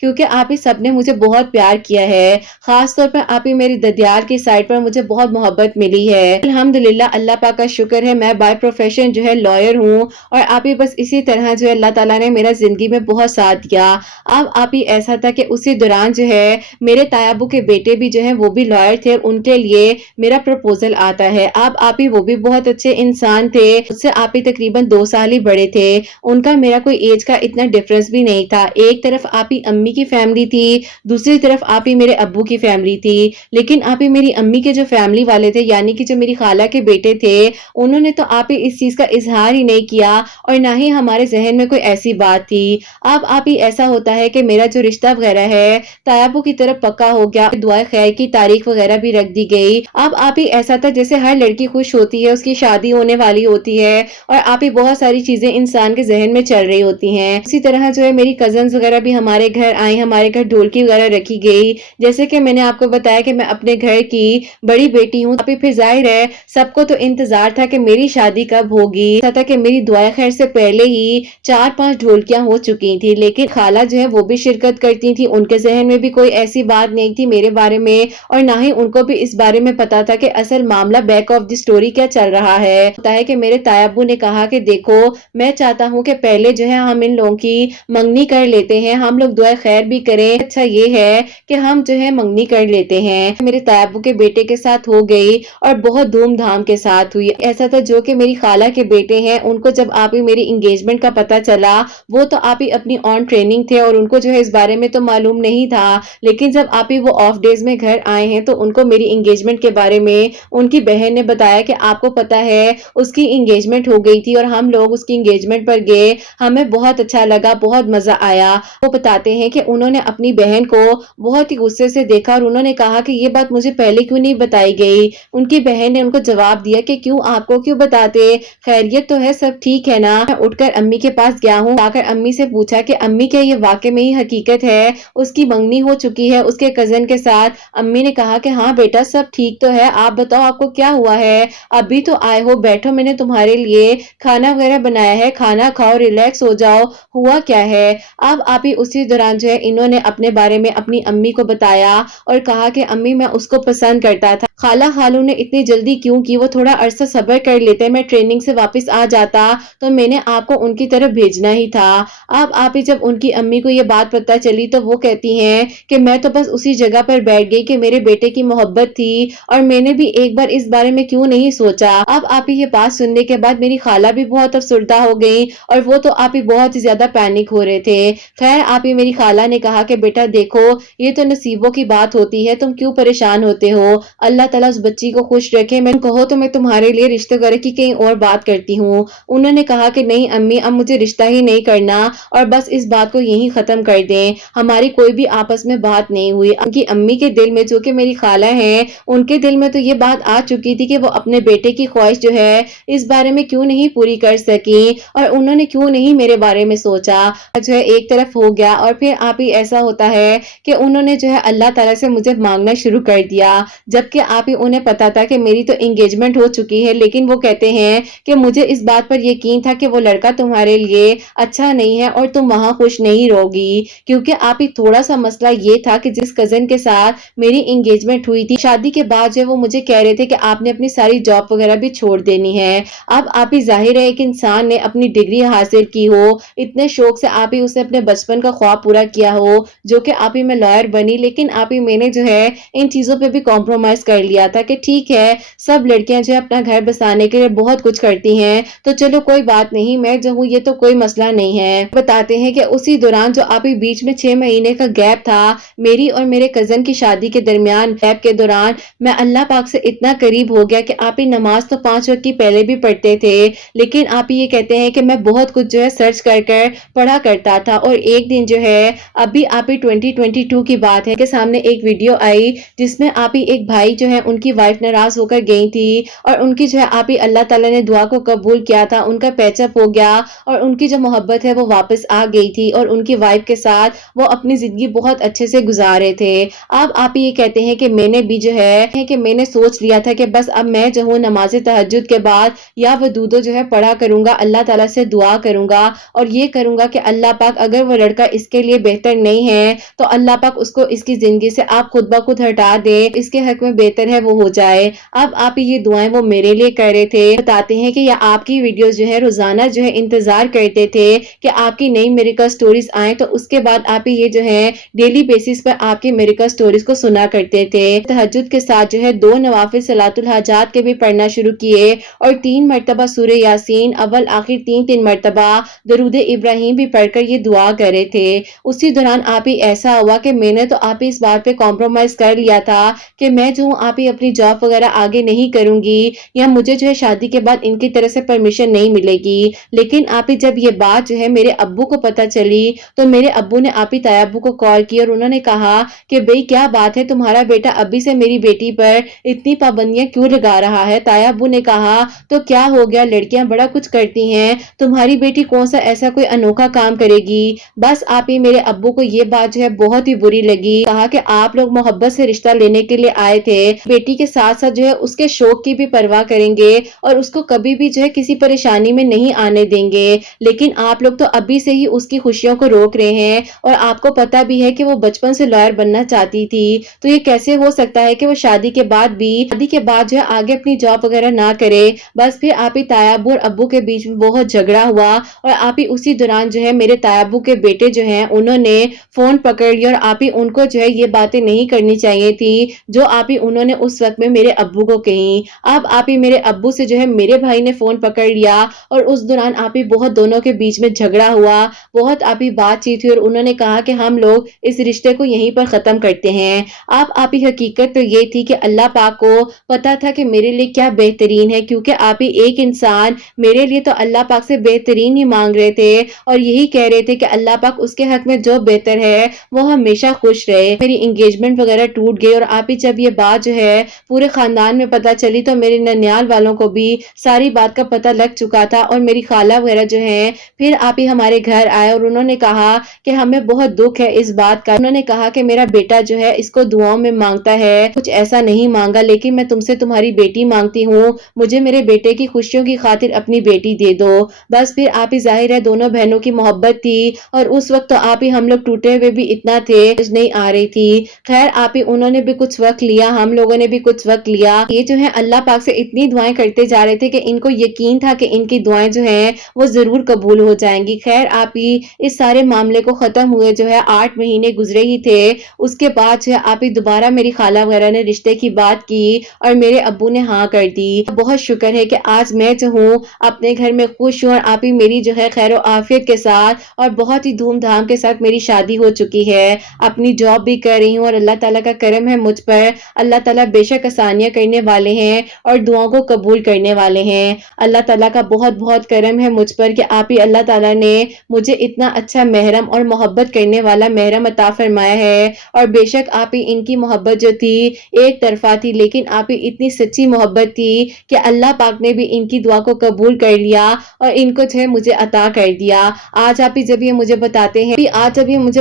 کیونکہ آپ ہی سب نے مجھے بہت پیار کیا ہے، خاص طور پر آپ ہی میری ددیال کی سائڈ پر مجھے بہت محبت ملی ہے۔ الحمدللہ اللہ پاک کا شکر ہے، میں بائی پروفیشن جو ہے لائر ہوں، اور آپ ہی بس اسی طرح جو ہے اللہ تعالیٰ نے میرا زندگی میں بہت ساتھ دیا۔ اب آپ ہی ایسا تھا کہ اسی دوران جو ہے میرے تایا ابو کے بیٹے بھی جو ہیں وہ بھی لائر تھے، ان کے لیے میرا پروپوزل آتا ہے۔ اب آپ ہی وہ بھی بہت اچھے انسان تھے، اس سے آپ ہی تقریباً 2 سال ہی بڑے تھے، ان کا میرا کوئی ایج کا اتنا ڈفرنس بھی نہیں تھا۔ ایک طرف آپ ہی امی کی فیملی تھی، دوسری طرف آپ ہی میرے ابو کی فیملی تھی، لیکن آپ ہی میری امی کے جو فیملی والے تھے، یعنی کہ جو میری خالہ کے بیٹے تھے، انہوں نے تو آپ ہی اس چیز کا اظہار ہی نہیں کیا، اور نہ ہی ہمارے ذہن میں کوئی ایسی بات تھی۔ اب آپ ہی ایسا ہوتا ہے کہ میرا جو رشتہ وغیرہ ہے تایا ابو کی طرف پکا ہو گیا، دعائے خیر کی تاریخ وغیرہ بھی رکھ دی گئی۔ اب آپ ہی ایسا تھا جیسے ہر لڑکی خوش ہوتی ہے، اس کی شادی ہونے والی ہوتی ہے، اور آپ ہی بہت ساری چیزیں انسان کے ذہن میں چل رہی ہوتی ہیں۔ اسی طرح جو ہے میری کزنز وغیرہ بھی ہمارے گھر آئیں، ہمارے گھر ڈھولکی وغیرہ رکھی گئی، جیسے کہ میں نے آپ کو بتایا کہ میں اپنے گھر کی بڑی بیٹی ہوں۔ آپ ہی پھر ظاہر ہے سب کو تو انتظار تھا کہ میری شادی کب ہوگی، ایسا تھا کہ میری دعائے خیر سے پہلے ہی 4-5 ڈھولکیاں ہو چکی تھی، لیکن خالہ جو ہے وہ بھی شرکت کرتی تھی، ان کے ذہن میں بھی کوئی ایسی بات نہیں تھی میرے بارے میں، اور نہ ہی ان کو بھی اس بارے میں پتا تھا کہ اصل معاملہ بیک آف دی سٹوری کیا چل رہا ہے۔ ہوتا ہے کہ میرے تایا ابو نے کہا کہ دیکھو میں چاہتا ہوں کہ پہلے جو ہے ہم ان لوگوں کی منگنی کر لیتے ہیں، ہم لوگ دعائے خیر بھی کریں، اچھا یہ ہے کہ ہم جو ہے منگنی کر لیتے ہیں۔ میرے تایا ابو کے بیٹے کے ساتھ ہو گئی، اور بہت دھوم دھام کے ساتھ ہوئی۔ ایسا تھا جو کہ میری خالہ کے بیٹے ہیں، ان کو جب آپ ہی میری انگیجمنٹ کا پتا چلا، وہ تو آپ ہی اپنی آن ٹریننگ تھے اور ان کو جو ہے اس بارے میں تو معلوم نہیں تھا، لیکن جب آپ ہی وہ آف ڈیز میں گھر آئے ہیں تو ان کو میری انگیجمنٹ کے بارے میں ان کی بہن نے بتایا کہ آپ کو پتا ہے اس کی انگیجمنٹ ہو گئی تھی، اور ہم لوگ اس کی انگیجمنٹ پر گئے، ہمیں بہت اچھا لگا، بہت مزہ آیا۔ وہ بتاتے ہیں کہ انہوں نے اپنی بہن کو بہت ہی غصے سے دیکھا، اور انہوں نے کہا کہ یہ بات مجھے پہلے کیوں نہیں بتائی گئی۔ ان کی بہن نے ان کو جواب دیا کہ کیوں آپ کو کیوں بتاتے، خیریت تو ہے، سب ٹھیک ہے نا۔ میں اٹھ کر امی کے پاس گیا ہوں، جا کر امی سے پوچھا کہ امی کیا یہ واقع میں ہی حقیقت ہے، اس کی منگنی ہو چکی ہے اس کے کزن کے ساتھ؟ امی نے کہا کہ ہاں بیٹا سب ٹھیک تو ہے، آپ بتاؤ آپ کو کیا ہوا ہے، ابھی تو آئے ہو، بیٹھو، میں نے تمہارے لیے کھانا وغیرہ بنایا ہے، کھانا کھاؤ، ریلیکس ہو جاؤ، ہوا کیا ہے۔ اب آپ ہی اسی دوران جو ہے انہوں نے اپنے بارے میں اپنی امی کو بتایا، اور کہا کہ امی میں اس کو پسند کرتا تھا، خالہ خالو نے اتنی جلدی کیوں کی، وہ تھوڑا عرصہ صبر کر لیتے، میں ٹریننگ سے واپس آ جاتا تو میں نے آپ کو ان کی طرف بھیجنا ہی تھا۔ اب آپ ہی جب ان کی امی کو یہ بات پتہ چلی تو وہ کہتی ہیں کہ میں تو بس اسی جگہ پر بیٹھ گئی کہ میرے بیٹے کی محبت تھی، اور میں نے بھی ایک بار اس بارے میں کیوں نہیں سوچا۔ اب آپ ہی یہ بات سننے کے بعد میری خالہ بھی بہت افسردہ ہو گئی، اور وہ تو آپ ہی بہت ہی زیادہ پینک ہو رہے تھے۔ خیر آپ ہی میری خالہ نے کہا کہ بیٹا دیکھو یہ تو نصیبوں کی بات ہوتی ہے، تم کیوں پریشان ہوتے ہو، اللہ تعالیٰ اس بچی کو خوش رکھے، میں کہو تو میں تمہارے لیے رشتہ دار کی کہیں اور بات کرتی ہوں۔ انہوں نے کہا کہ نہیں امی اب مجھے رشتہ ہی نہیں کرنا، اور بس اس بات کو یہیں ختم کر دیں، ہماری کوئی بھی آپس میں بات نہیں ہوئی۔ ان کی امی کے دل میں، جو کہ میری خالہ ہیں، ان کے دل میں تو یہ بات آ چکی تھی کہ وہ اپنے بیٹے کی خواہش جو ہے اس بارے میں کیوں نہیں پوری کر سکی، اور انہوں نے کیوں نہیں میرے بارے میں سوچا، جو ہے ایک طرف ہو گیا۔ اور پھر آپ ہی ایسا ہوتا ہے کہ انہوں نے جو ہے اللہ تعالیٰ سے مجھے مانگنا شروع کر دیا، جبکہ آپ ہی انہیں پتا تھا کہ میری تو انگیجمنٹ ہو چکی ہے، لیکن وہ کہتے ہیں کہ مجھے اس بات پر یقین تھا کہ وہ لڑکا تمہارے لیے اچھا نہیں ہے اور تم وہاں خوش نہیں رہوگی، کیونکہ آپ ہی تھوڑا سا مسئلہ یہ تھا کہ جس کزن کے ساتھ میری انگیجمنٹ ہوئی تھی، شادی کے بعد جو وہ مجھے کہہ رہے تھے کہ آپ نے اپنی ساری جاب وغیرہ بھی چھوڑ دینی ہے۔ اب آپ ہی ظاہر ہے ایک انسان نے اپنی ڈگری حاصل کی ہو، اتنے شوق سے آپ ہی اسے اپنے بچپن کا خواب پورا کیا ہو، جو کہ آپ ہی میں لائر بنی، لیکن آپ ہی میں نے جو ہے ان چیزوں پہ بھی کمپرومائز کر لیا تھا کہ ٹھیک ہے سب لڑکیاں جو ہے اپنا گھر بسانے کے لیے بہت کچھ کرتی ہیں، تو چلو کوئی بات نہیں، میں جو ہوں یہ تو کوئی مسئلہ نہیں ہے۔ بتاتے ہیں کہ اسی دوران جو آپ ہی بیچ میں 6 مہینے کا گیپ تھا میری اور میرے کزن کی شادی کے درمیان، گیپ کے دوران میں اللہ پاک سے اتنا قریب ہو گیا کہ آپ ہی نماز تو 5 وقت کی پہلے بھی پڑھتے تھے، لیکن آپ ہی یہ کہتے ہیں کہ میں بہت کچھ جو ہے سرچ کر کر پڑھا کرتا تھا، اور ایک دن جو ہے ابھی آپ ہی 2022 کی بات ہے کہ سامنے ایک ویڈیو آئی جس میں آپ ہی ایک بھائی جو ہے ہیں ان کی وائف ناراض ہو کر گئی تھی اور ان کی جو ہے آپ ہی اللہ تعالیٰ نے دعا کو قبول کیا تھا، ان کا پیچ اپ ہو گیا اور ان کی جو محبت ہے وہ واپس آ گئی تھی اور ان کی وائف کے ساتھ وہ اپنی زندگی بہت اچھے سے گزارے تھے۔ اب آپ یہ کہتے ہیں کہ میں نے بھی جو ہے کہ میں نے سوچ لیا تھا کہ بس اب میں جو ہوں نماز تہجد کے بعد یا ودودو جو ہے پڑھا کروں گا، اللہ تعالیٰ سے دعا کروں گا اور یہ کروں گا کہ اللہ پاک اگر وہ لڑکا اس کے لیے بہتر نہیں ہے تو اللہ پاک اس کو اس کی زندگی سے آپ خود بخود ہٹا دے، اس کے حق میں بہتر ہے وہ ہو جائے۔ اب آپ یہ دعائیں وہ میرے لیے کر رہے تھے، بتاتے ہیں کہ یہ آپ کی ویڈیوز جو ہے روزانہ جو ہے انتظار کرتے تھے کہ آپ کی نئی میریکل سٹوریز آئیں، تو اس کے بعد آپ یہ جو ہے ڈیلی بیسس پر آپ کی میریکل سٹوریز کو سنا کرتے تھے۔ تہجد کے ساتھ جو ہے 2 نوافل صلاۃ الحاجات کے بھی پڑھنا شروع کیے اور 3 مرتبہ سورہ یاسین اول آخر 3 مرتبہ درود ابراہیم بھی پڑھ کر یہ دعا کرے تھے۔ اسی دوران آپ ہی ایسا ہوا کہ میں نے تو آپ ہی اس بات پہ کمپرومائز کر لیا تھا کہ میں جو ہوں آپ ہی اپنی جاب وغیرہ آگے نہیں کروں گی یا مجھے جو ہے شادی کے بعد ان کی طرف سے پرمیشن نہیں ملے گی، لیکن آپ ہی جب یہ بات جو ہے میرے ابو کو پتہ چلی تو میرے ابو نے آپ ہی طیب ابو کو کال کی اور انہوں نے کہا کہ بھئی کیا بات ہے، تمہارا بیٹا ابھی سے میری بیٹی پر اتنی پابندیاں کیوں لگا رہا ہے؟ طیب ابو نے کہا تو کیا ہو گیا، لڑکیاں بڑا کچھ کرتی ہیں، تمہاری بیٹی کون سا ایسا کوئی انوکھا کام کرے گی؟ بس آپ ہی میرے ابو کو یہ بات جو ہے بہت ہی بری لگی، کہا کہ آپ لوگ محبت سے رشتہ لینے کے لیے آئے تھے، بیٹی کے ساتھ ساتھ جو ہے اس کے شوق کی بھی پرواہ کریں گے اور اس کو کبھی بھی جو ہے کسی پریشانی میں نہیں آنے دیں گے، لیکن آپ لوگ تو ابھی سے ہی اس کی خوشیوں کو روک رہے ہیں اور آپ کو پتا بھی ہے کہ وہ بچپن سے لائر بننا چاہتی تھی، تو یہ کیسے ہو سکتا ہے کہ وہ شادی کے بعد جو ہے آگے اپنی جاب وغیرہ نہ کرے؟ بس پھر آپ ہی طیب اور ابو کے بیچ میں بہت جھگڑا ہوا اور آپ ہی اسی دوران جو ہے میرے طیب ابو کے بیٹے جو ہیں انہوں نے فون پکڑ لیا اور آپ ہی ان کو جو ہے یہ باتیں نہیں کرنی چاہیے تھی جو آپ ہی انہوں نے اس وقت میں میرے ابو کو کہیں۔ اب آپ ہی میرے ابو سے جو ہے میرے بھائی نے فون پکڑ لیا اور اس دوران آپ ہی بہت دونوں کے بیچ میں جھگڑا ہوا، بہت آپ ہی بات چیت ہوئی اور انہوں نے کہا کہ ہم لوگ اس رشتے کو یہیں پر ختم کرتے ہیں۔ اب آپ ہی حقیقت تو یہ تھی کہ اللہ پاک کو پتا تھا کہ میرے لیے کیا بہترین ہے، کیونکہ آپ ہی ایک انسان میرے لیے تو اللہ پاک سے بہترین ہی مانگ رہے تھے اور یہی کہہ رہے تھے کہ اللہ پاک اس کے حق میں جو بہتر ہے وہ ہمیشہ خوش رہے۔ میری انگیجمنٹ وغیرہ ٹوٹ گئی اور آپ ہی جب یہ بات جو ہے پورے خاندان میں پتا چلی تو میرے ننیال والوں کو بھی ساری بات کا پتہ لگ چکا تھا اور میری خالہ وغیرہ جو ہیں پھر آپ ہی ہمارے گھر آئے اور انہوں نے کہا کہ ہمیں بہت دکھ ہے اس بات کا۔ انہوں نے کہا کہ میرا بیٹا جو ہے اس کو دعاؤں میں مانگتا ہے، کچھ ایسا نہیں مانگا، لیکن میں تم سے تمہاری بیٹی مانگتی ہوں، مجھے میرے بیٹے کی خوشیوں کی خاطر اپنی بیٹی دے دو۔ بس پھر آپ ہی ظاہر ہے دونوں بہنوں کی محبت تھی اور اس وقت تو آپ ہی ہم لوگ ٹوٹے ہوئے بھی اتنا تھے نہیں آ رہی تھی۔ خیر آپ ہی انہوں نے بھی کچھ وقت لیا، ہم لوگوں نے بھی کچھ وقت لیا، یہ جو ہے اللہ پاک سے اتنی دعائیں کرتے جا رہے تھے کہ ان کو یقین تھا کہ ان کی دعائیں جو ہیں وہ ضرور قبول ہو جائیں گی۔ خیر آپ ہی اس سارے معاملے کو ختم ہوئے جو ہے 8 مہینے گزرے ہی تھے، اس کے بعد جو ہے آپ ہی دوبارہ میری خالہ وغیرہ نے رشتے کی بات کی اور میرے ابو نے ہاں کر دی۔ بہت شکر ہے کہ آج میں جو ہوں اپنے گھر میں خوش ہوں اور آپ ہی میری جو ہے خیر و عافیت کے ساتھ اور بہت ہی دھوم دھام کے ساتھ میری شادی ہو چکی ہے، اپنی جاب بھی کر رہی ہوں اور اللہ تعالیٰ کا کرم ہے مجھ پر، اللہ تعالیٰ بے شک آسانیاں کرنے والے ہیں اور دعاؤں کو قبول کرنے والے ہیں۔ اللہ تعالیٰ کا بہت بہت کرم ہے مجھ پر کہ آپ ہی اللہ تعالیٰ نے مجھے اتنا اچھا محرم اور محبت کرنے والا محرم عطا فرمایا ہے، اور بے شک آپ ہی ان کی محبت جو تھی ایک طرفہ تھی، لیکن آپ ہی اتنی سچی محبت تھی کہ اللہ پاک نے بھی ان کی دعا کو قبول کر لیا اور ان کو جو ہے مجھے عطا کر دیا۔ آج آپ ہی جب یہ مجھے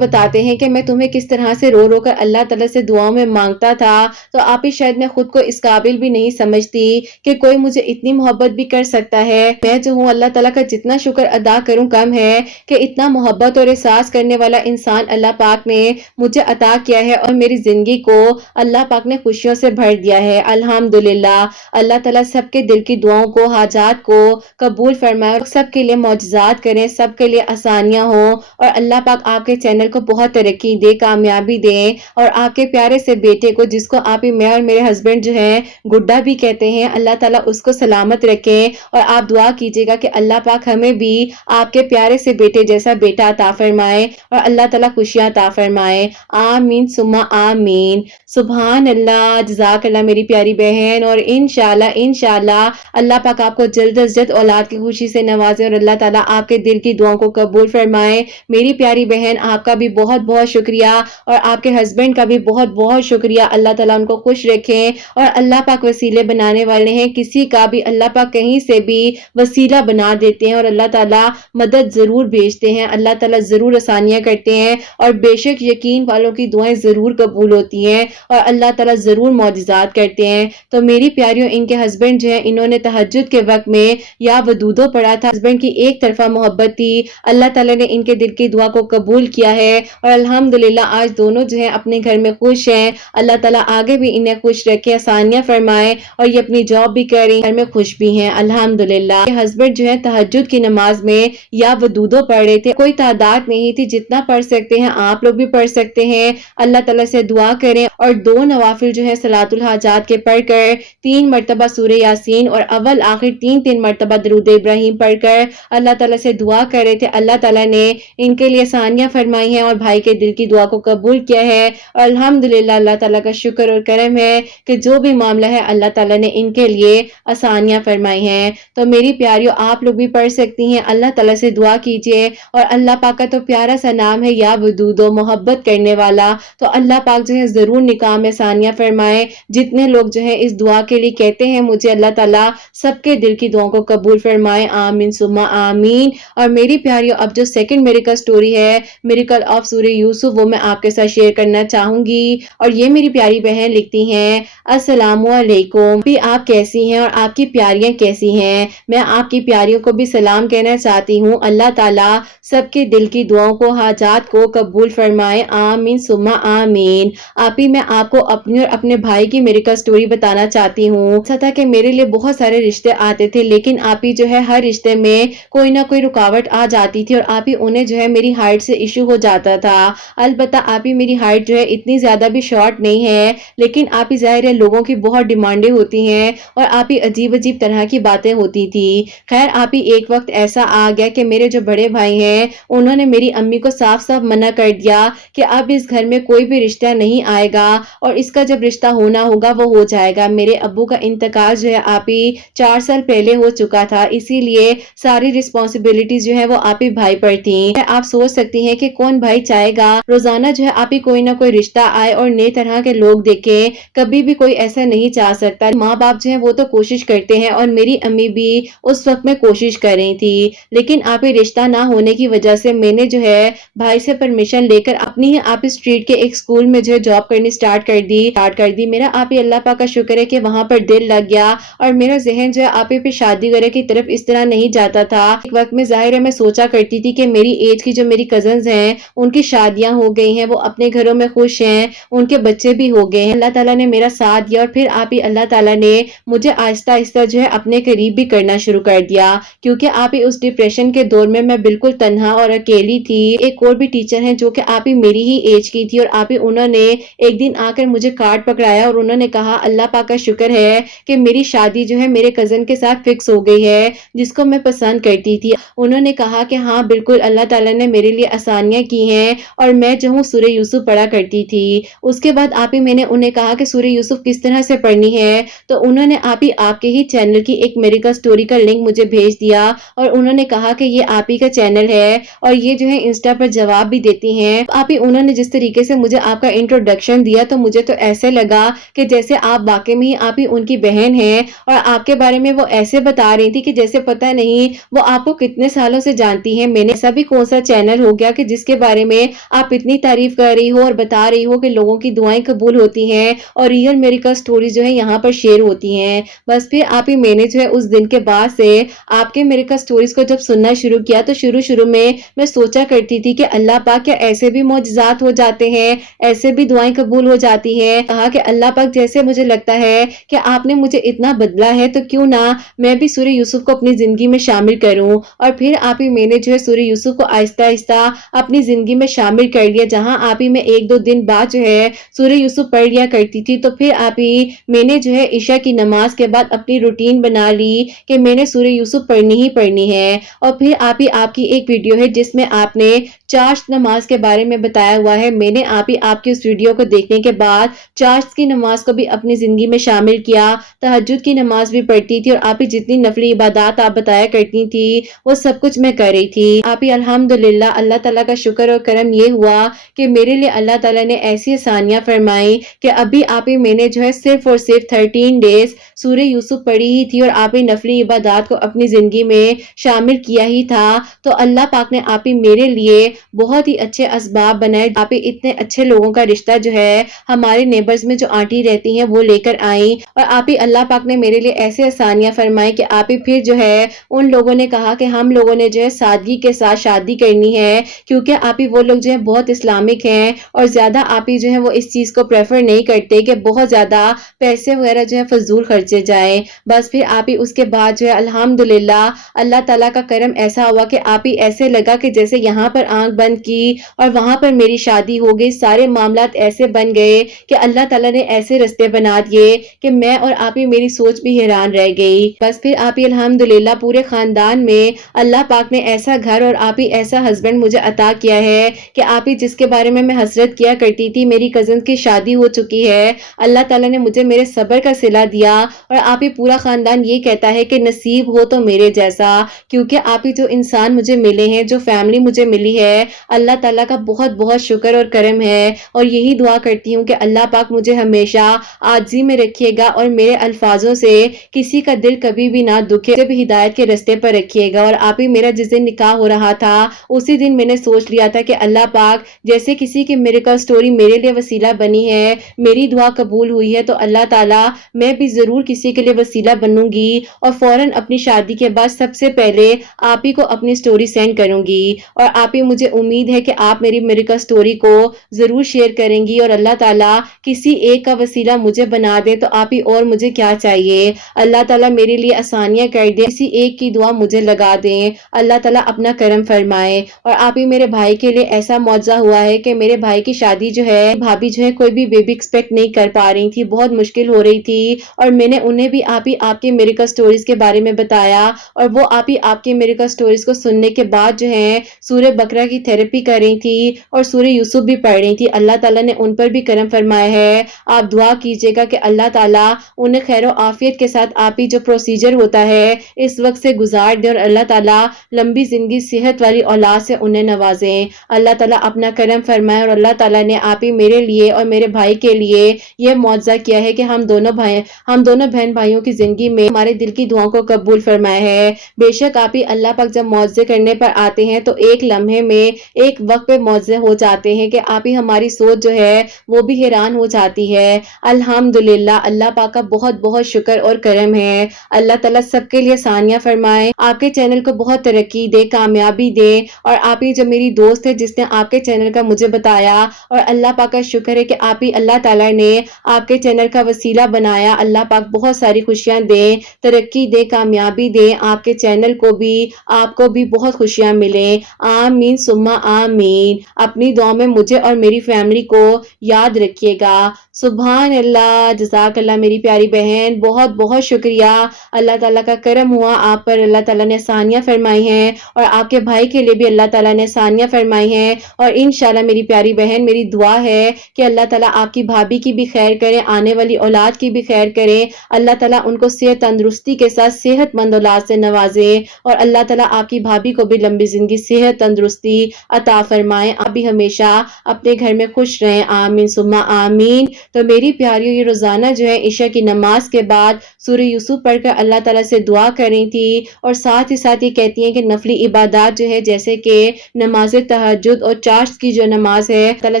بتاتے ہیں کہ میں تمہیں کس طرح سے رو رو کر اللہ تعالیٰ سے دعاؤں میں مانگتا تھا، تو آپ ہی شاید میں خود کو اس قابل بھی نہیں سمجھتی کہ کوئی مجھے اتنی محبت بھی کر سکتا ہے۔ میں جو ہوں اللہ تعالیٰ کا جتنا شکر ادا کروں کم ہے کہ اتنا محبت اور احساس کرنے والا انسان اللہ پاک نے مجھے عطا کیا ہے اور میری زندگی کو اللہ پاک نے خوشیوں سے بھر دیا ہے۔ الحمدللہ اللہ تعالیٰ سب کے دل کی دعاؤں کو، حاجات کو قبول فرمائے اور سب کے لیے معجزات کریں، سب کے لیے آسانیاں ہوں اور اللہ پاک آپ کے چینل کو بہت ترقی دے، کامیابی دے اور آپ کے پیارے سے بیٹے کو، جس کو آپ ہی میں اور میرے ہسبینڈ جو ہیں گڈا بھی کہتے ہیں، اللہ تعالیٰ اس کو سلامت رکھیں اور آپ دعا کیجیے گا کہ اللہ پاک ہمیں بھی آپ کے پیارے سے بیٹے جیسا بیٹا عطا فرمائے اور اللہ تعالیٰ خوشیاں عطا فرمائے۔ آمین ثم آمین۔ سبحان اللہ، جزاک اللہ میری پیاری بہن، اور انشاءاللہ اللہ پاک آپ کو جلد از جلد اولاد کی خوشی سے نوازے اور اللہ تعالیٰ آپ کے دل کی دعاؤں کو قبول فرمائے۔ میری پیاری بہن آپ کا بھی بہت بہت شکریہ اور آپ کے ہسبینڈ کا بھی بہت بہت شکریہ، اللہ تعالیٰ ان کو خوش خوش رکھیں اور اللہ پاک وسیلے بنانے والے ہیں. کسی کا بھی اللہ پاک کہیں سے بھی وسیلہ بنا دیتے ہیں اور اللہ تعالیٰ مدد ضرور بھیجتے ہیں. اللہ تعالیٰ ضرور آسانیاں کرتے ہیں اور بے شک یقین والوں کی دعائیں ضرور قبول ہوتی ہیں اور اللہ تعالیٰ ضرور معجزات کرتے ہیں. تو میری پیاریوں، ان کے ہسبینڈ جو ہیں انہوں نے تہجد کے وقت میں یا ودودو پڑھا تھا. ہسبینڈ کی ایک طرفہ محبت تھی، اللہ تعالیٰ نے ان کے دل کی دعا کو قبول کیا ہے اور الحمدللہ آج دونوں جو ہیں اپنے گھر میں خوش ہیں. اللہ تعالیٰ آگے بھی انہیں خوش رکھے، آسانیاں فرمائے اور یہ اپنی جاب بھی کر رہی ہیں، گھر میں خوش بھی ہیں الحمدللہ. ہسبینڈ جو ہے تہجد کی نماز میں یا ودودو پڑھ رہے تھے. کوئی تعداد نہیں تھی، جتنا پڑھ سکتے ہیں آپ لوگ بھی پڑھ سکتے ہیں. اللہ تعالیٰ سے دعا کریں اور 2 نوافل جو ہے صلاۃ الحاجات کے پڑھ کر 3 مرتبہ سورہ یاسین اور اول آخر 3 مرتبہ درود ابراہیم پڑھ کر اللہ تعالیٰ سے دعا کر رہے تھے. اللہ تعالیٰ نے ان کے لیے آسانیاں فرمائی ہیں اور بھائی کے دل کی دعا کو قبول کیا ہے اور الحمدللہ اللہ تعالیٰ کا شکر اور کرم ہے کہ جو بھی معاملہ ہے اللہ تعالیٰ نے ان کے لیے آسانیاں فرمائی ہیں. تو میری پیاریوں، آپ لوگ بھی پڑھ سکتی ہیں. اللہ تعالیٰ سے دعا کیجئے اور اللہ پاک کا تو پیارا سا نام ہے یا ودودو، محبت کرنے والا. تو اللہ پاک جو ہے ضرور نکاح میں آسانیاں فرمائے. جتنے لوگ جو ہے اس دعا کے لیے کہتے ہیں مجھے اللہ تعالیٰ سب کے دل کی دعاؤں کو قبول فرمائے، آمین ثم آمین. اور میری پیاریوں، اب جو سیکنڈ میریکل سٹوری ہے، میریکل آف سورہ یوسف، وہ میں آپ کے ساتھ شیئر کرنا چاہوں گی. اور یہ میری پیاری بہن لکھتی ہیں، السلام علیکم، بھی آپ کیسی ہیں اور آپ کی پیاریاں کیسی ہیں؟ میں آپ کی پیاریوں کو بھی سلام کہنا چاہتی ہوں. اللہ تعالیٰ سب کے دل کی دعاؤں کو، حاجات کو قبول فرمائے، آمین ثم آمین. آپ ہی میں آپ کو اپنی اور اپنے بھائی کی میریکل سٹوری بتانا چاہتی ہوں. ایسا تھا کہ میرے لیے بہت سارے رشتے آتے تھے، لیکن آپ ہی جو ہے ہر رشتے میں کوئی نہ کوئی رکاوٹ آ جاتی تھی اور آپ ہی انہیں جو ہے میری ہائٹ سے ایشو ہو جاتا تھا. البتہ آپ ہی میری ہائٹ جو ہے اتنی زیادہ بھی شارٹ نہیں ہے، لیکن آپ ہی ظاہر ہے لوگوں کی بہت ڈیمانڈیں ہوتی ہیں اور آپ ہی عجیب عجیب طرح کی باتیں ہوتی تھی. خیر آپ ہی ایک وقت ایسا آ گیا کہ میرے جو بڑے بھائی ہیں انہوں نے میری امی کو صاف صاف منع کر دیا کہ اب اس گھر میں کوئی بھی رشتہ نہیں آئے گا اور اس کا جب رشتہ ہونا ہوگا وہ ہو جائے گا. میرے ابو کا انتقال جو ہے آپ ہی 4 سال پہلے ہو چکا تھا، اسی لیے ساری رسپانسبلٹیز جو ہے وہ آپ ہی بھائی پر تھیں. آپ سوچ سکتی ہیں کہ کون بھائی چاہے گا روزانہ جو ہے آپ ہی کوئی نہ کوئی رشتہ آئے اور نئے طرح کے لوگ دیکھیں. کبھی بھی کوئی ایسا نہیں چاہ سکتا. ماں باپ جو ہے وہ تو کوشش کرتے ہیں اور میری امی بھی اس وقت میں کوشش کر رہی تھی، لیکن آپ ہی رشتہ نہ ہونے کی وجہ سے میں نے جو ہے بھائی سے پرمیشن لے کر اپنی ہی آپ اسٹریٹ کے ایک سکول میں جو ہے جاب کرنی سٹارٹ کر دی. میرا آپ ہی اللہ پاک کا شکر ہے کہ وہاں پر دل لگ گیا اور میرا ذہن جو ہے آپ ہی پہ شادی وغیرہ کی طرف اس طرح نہیں جاتا تھا. ایک وقت میں ظاہر ہے میں سوچا کرتی تھی کہ میری ایج کی جو میری کزنز ہیں ان کی شادیاں ہو گئی ہیں، وہ اپنے گھروں میں خوش ہیں، ان کے بچے بھی ہو گئے ہیں. اللہ تعالیٰ نے میرا ساتھ دیا اور پھر آپ ہی اللہ تعالیٰ نے مجھے آہستہ آہستہ جو ہے اپنے قریب بھی کرنا شروع کر دیا، کیونکہ آپ ہی اس ڈپریشن کے دور میں بالکل تنہا اور اکیلی تھی. ایک اور بھی ٹیچر ہیں جو کہ آپ ہی میری ہی ایج کی تھی اور آپ ہی انہوں نے ایک دن آ کر مجھے کارڈ پکڑایا اور انہوں نے کہا اللہ پاک کا شکر ہے کہ میری شادی جو ہے میرے کزن کے ساتھ فکس ہو گئی ہے جس کو میں پسند کرتی تھی. انہوں نے کہا کہ ہاں بالکل اللہ تعالیٰ نے میرے لیے آسانیاں کی ہیں اور میں جو ہوں سورہ یوسف پڑھا کرتی تھی. اس کے بعد آپ ہی میں نے انہیں کہا کہ سورہ یوسف کس طرح سے پڑھنی ہے، تو انہوں نے آپ کے ہی چینل کی ایک میریکل سٹوری کا لنک مجھے بھیج دیا اور انہوں نے کہا کہ یہ آپ ہی کا چینل ہے اور یہ جو ہے انسٹا پر جواب بھی دیتی ہیں. آپ ہی انہوں نے جس طریقے سے مجھے آپ کا انٹروڈکشن دیا تو مجھے تو ایسے لگا کہ جیسے آپ واقعی میں آپ ہی ان کی بہن ہیں اور آپ کے بارے میں وہ ایسے بتا رہی تھی کہ جیسے پتہ نہیں وہ آپ کو کتنے سالوں سے جانتی ہیں. میں نے ایسا بھی کون سا چینل ہو گیا کہ جس کے بارے میں آپ اتنی تعریف کر رہی ہو اور بتا رہی ہو کہ لوگوں کی دعائیں قبول ہوتی ہیں اور ریئل میریکل سٹوریز جو ہے یہاں پر شیئر ہوتی ہیں. بس پھر آپ ہی میں نے جو ہے اس دن کے بعد سے آپ کے میریکل سٹوریز کو جب سننا شروع کیا تو شروع میں سوچا کرتی تھی کہ اللہ پاک کیا ایسے بھی معجزات ہو جاتے ہیں، ایسے بھی دعائیں قبول ہو جاتی ہیں. کہا کہ اللہ پاک جیسے مجھے لگتا ہے کہ آپ نے مجھے اتنا بدلا ہے تو کیوں نہ میں بھی سورہ یوسف کو اپنی زندگی میں شامل کروں. اور پھر آپ ہی میں نے جو ہے سورہ یوسف کو آہستہ آہستہ اپنی زندگی میں شامل کر لیا. جہاں آپ ہی میں 1-2 دن بعد جو ہے سورہ یوسف پڑھ لیا کرتی تھی تو پھر آپ ہی میں نے جو ہے عشاء کی نماز کے بعد اپنی روٹین بنا لی کہ میں نے سورہ یوسف پڑھنی ہی پڑھنی ہے. اور پھر آپ کی ایک ویڈیو ہے جس میں آپ نے چاشت نماز کے بارے میں بتایا ہوا ہے. میں نے آپ کی اس ویڈیو کو دیکھنے کے بعد چاشت کی نماز کو بھی اپنی زندگی میں شامل کیا، تہجد کی نماز بھی پڑھتی تھی اور آپ ہی جتنی نفلی عبادات آپ بتایا کرتی تھی وہ سب کچھ میں کر رہی تھی. آپ ہی الحمدللہ اللہ تعالیٰ کا شکر اور کرم یہ ہوا کہ میرے لیے اللہ تعالیٰ نے ایسی آسانیاں فرمائی کہ ابھی ابھی آپ ہی میں نے جو ہے صرف اور صرف 13 ڈیز سورہ یوسف پڑھی ہی تھی اور آپ ہی نفلی عبادات کو اپنی زندگی میں شامل کیا ہی تھا، تو اللہ پاک نے آپ ہی میرے لیے بہت ہی اچھے اسباب بنائے. آپ ہی اتنے اچھے لوگوں کا رشتہ جو ہے ہمارے نیبرز میں جو آنٹی رہتی ہیں وہ لے کر آئیں، اور آپ ہی اللہ پاک نے میرے لیے ایسے آسانیاں فرمائی کہ آپ ہی پھر جو ہے ان لوگوں نے کہا کہ ہم لوگوں نے جو ہے سادگی کے ساتھ شادی کرنی ہے، کیونکہ آپ ہی وہ لوگ جو ہے بہت اسلامک ہیں اور زیادہ آپ ہی جو ہے وہ اس چیز کو پریفر نہیں کرتے کہ بہت زیادہ پیسے وغیرہ جو ہے فضول خرچے جائیں. بس پھر آپ ہی اس کے بعد جو ہے الحمدللہ اللہ تعالیٰ کا کرم ایسا ہوا کہ آپ ہی ایسے لگا کہ جیسے یہاں پر آنکھ بند کی اور وہاں پر میری شادی ہو گئی. سارے معاملات ایسے بن گئے کہ اللہ تعالیٰ نے ایسے رستے بنا دیے کہ میں اور آپ ہی میری سوچ بھی حیران رہ گئی. بس پھر آپ ہی الحمدللہ پورے خاندان میں اللہ پاک نے ایسا گھر اور آپ ہی ایسا ہسبینڈ مجھے عطا کیا ہے کہ آپ ہی جس کے بارے میں حسرت کیا کرتی تھی. میری کزن کی شادی ہو چکی ہے، اللہ تعالیٰ نے مجھے میرے صبر کا صلہ دیا، اور آپ ہی پورا خاندان یہ کہتا ہے کہ نصیب ہو تو میرے جیسا، کیونکہ آپ ہی جو انسان مجھے ملے ہیں، جو فیملی مجھے ملی ہے، اللہ تعالیٰ کا بہت بہت شکر اور کرم ہے. اور یہی دعا کرتی ہوں کہ اللہ پاک مجھے ہمیشہ عاجزی میں رکھیے گا اور میرے الفاظوں سے کسی کا دل کبھی بھی نہ دکھے، جب ہدایت کے رستے پر رکھیے گا. اور آپ ہی میرا جس دن نکاح ہو رہا تھا اسی دن میں نے سوچ لیا تھا کہ اللہ پاک جیسے کسی کی میریکل سٹوری میرے لیے وسیلہ بنی ہے، میری دعا قبول ہوئی ہے، تو اللہ تعالیٰ میں بھی ضرور کسی کے لیے وسیلہ بنوں گی اور فوراً اپنی شادی کے بعد سب سے پہلے آپ ہی کو اپنی سٹوری سینڈ کروں گی. اور آپ ہی مجھے امید ہے کہ آپ میری میریکل سٹوری کو ضرور شیئر کریں گی، اور اللہ تعالیٰ کسی ایک کا وسیلہ مجھے بنا دے تو آپ ہی اور مجھے کیا چاہیے. اللہ تعالیٰ میرے لیے آسانیاں کر دے، کسی ایک کی دعا مجھے لگا دیں، اللہ تعالیٰ اپنا کرم فرمائے. اور آپ ہی میرے بھائی کے لیے ایسا معجزہ ہوا ہے کہ میرے بھائی کی شادی جو ہے بھابھی جو ہے کوئی بھی بیبی ایکسپیکٹ نہیں کر پا رہی تھی، بہت مشکل ہو رہی تھی، اور میں نے انہیں بھی آپ کے میریکل سٹوریز کے بارے میں بتایا، اور وہ آپ کے میریکل سٹوریز کو سننے کے بعد جو ہے سورہ بقرہ کی تھیراپی کر رہی تھی اور سورہ یوسف بھی پڑھ رہی تھی. اللہ تعالیٰ نے ان پر بھی کرم فرمایا ہے. آپ دعا کیجیے گا کہ اللہ تعالیٰ انہیں خیر و عافیت کے ساتھ آپ ہی جو پروسیجر ہوتا ہے اس وقت سے گزار دے، اور اللہ تعالیٰ لمبی زندگی صحت والی اولاد سے انہیں نوازیں. اللہ تعالیٰ اپنا کرم فرمائے. اور اللہ تعالیٰ نے آپ ہی میرے لیے اور میرے بھائی کے لیے یہ معجزہ کیا ہے کہ ہم دونوں بہن بھائیوں کی زندگی میں ہمارے دل کی دعاؤں کو قبول فرمایا ہے. بے شک آپ ہی اللہ پاک جب معجزے کرنے پر آتے ہیں تو ایک لمحے میں ایک وقت پہ معجزے ہو جاتے ہیں کہ آپ ہی ہماری سوچ جو ہے وہ بھی حیران ہو جاتی ہے. الحمدللہ اللہ پاک کا بہت بہت شکر اور کرم ہے. اللہ تعالیٰ سب کے لیے آسانیاں فرمائے، آپ کے چینل کو بہت ترقی دے، کامیابی دے. اور آپ ہی جو میری دوست ہے جس نے آپ کے چینل کا مجھے بتایا، اور اللہ پاک کا شکر ہے کہ آپ ہی اللہ تعالیٰ نے آپ کے چینل کا وسیلہ بنایا. اللہ پاک بہت ساری خوشیاں دے، ترقی دے، کامیابی دے. آپ کے چینل کو بھی، آپ کو بھی بہت خوشیاں ملیں. آمین ثم آمین. اپنی دعا میں مجھے اور میری فیملی کو یاد رکھیے گا. سبحان اللہ، جزاک اللہ میری پیاری بہن، بہت بہت شکریہ. اللہ تعالیٰ کا کرم ہوا آپ پر، اللہ تعالیٰ نے آسانیاں فرمائی ہیں، اور آپ کے بھائی کے لیے بھی اللہ تعالیٰ نے آسانیاں فرمائی ہیں. اور انشاءاللہ میری پیاری بہن، میری دعا ہے کہ اللہ تعالیٰ آپ کی بھابھی کی بھی خیر کرے، آنے والی اولاد کی بھی خیر کرے. اللہ تعالیٰ ان کو صحت تندرستی کے ساتھ صحت مند اولاد سے نوازے، اور اللہ تعالیٰ آپ کی بھابھی کو بھی لمبی زندگی، صحت، تندرستی عطا فرمائے. آپ بھی ہمیشہ اپنے گھر میں خوش رہیں. آمین ثم آمین. تو میری پیاریوں، یہ روزانہ جو ہے عشاء کی نماز کے بعد سورہ یوسف پڑھ کر اللہ تعالیٰ سے دعا کر رہی تھی، اور ساتھ ہی ساتھ یہ کہتی ہیں کہ نفلی عبادات جو ہے جیسے کہ نماز تہجد اور چاشت کی جو نماز ہے اللہ تعالیٰ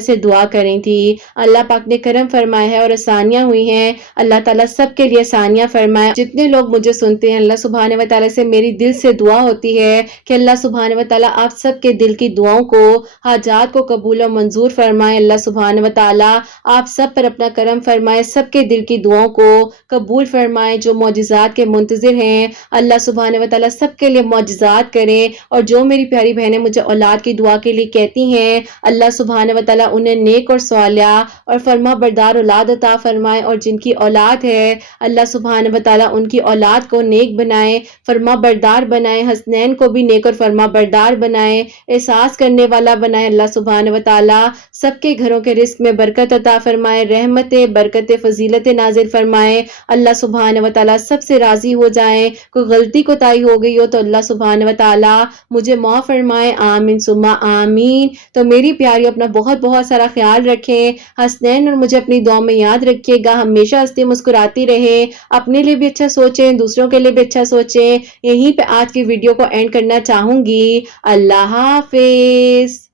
سے دعا کر رہی تھی. اللہ پاک نے کرم فرمایا ہے اور آسانیاں ہوئی ہیں. اللہ تعالیٰ سب کے لیے آسانیاں فرمائے. جتنے لوگ مجھے سنتے ہیں، اللہ سبحانہ و تعالیٰ سے میری دل سے دعا ہوتی ہے کہ اللہ سبحانہ و تعالیٰ آپ سب کے دل کی دعاؤں کو، حاجات کو قبول و منظور فرمائے. اللہ سبحانہ و تعالیٰ آپ سب پر اپنا کرم فرمائے، سب کے دل کی دعاؤں کو قبول فرمائے. جو معجزات کے منتظر ہیں اللہ سبحانہ و تعالیٰ سب کے لیے معجزات کریں. اور جو میری پیاری بہنیں مجھے اولاد کی دعا کے لیے کہتی ہیں، اللہ سبحانہ و تعالیٰ انہیں نیک اور صالحہ اور فرما بردار اولاد عطا فرمائے. اور جن کی اولاد ہے اللہ سبحانہ و تعالیٰ ان کی اولاد کو نیک بنائے، فرما بردار بنائے. حسنین کو بھی نیک اور فرما بردار بنائے، احساس کرنے والا بنائے. اللہ سبحانہ و تعالیٰ سب کے گھروں کے رزق میں برکت عطا فرمائے، رحمت، برکت، فضیلت نازل فرمائے. اللہ سبحانہ و تعالیٰ سب سے راضی ہو جائیں. کوئی غلطی کوتاہی ہو گئی ہو تو اللہ سبحانہ و تعالیٰ مجھے معاف فرمائے. آمین ثم آمین. تو میری پیاری اپنا بہت بہت سارا خیال رکھیں. حسنین اور مجھے اپنی اپنی دعا میں یاد رکھیے گا، ہمیشہ ہنستے مسکراتی رہے، اپنے لیے بھی اچھا سوچیں، دوسروں کے لیے بھی اچھا سوچیں۔ یہیں پہ آج کی ویڈیو کو اینڈ کرنا چاہوں گی۔ اللہ حافظ۔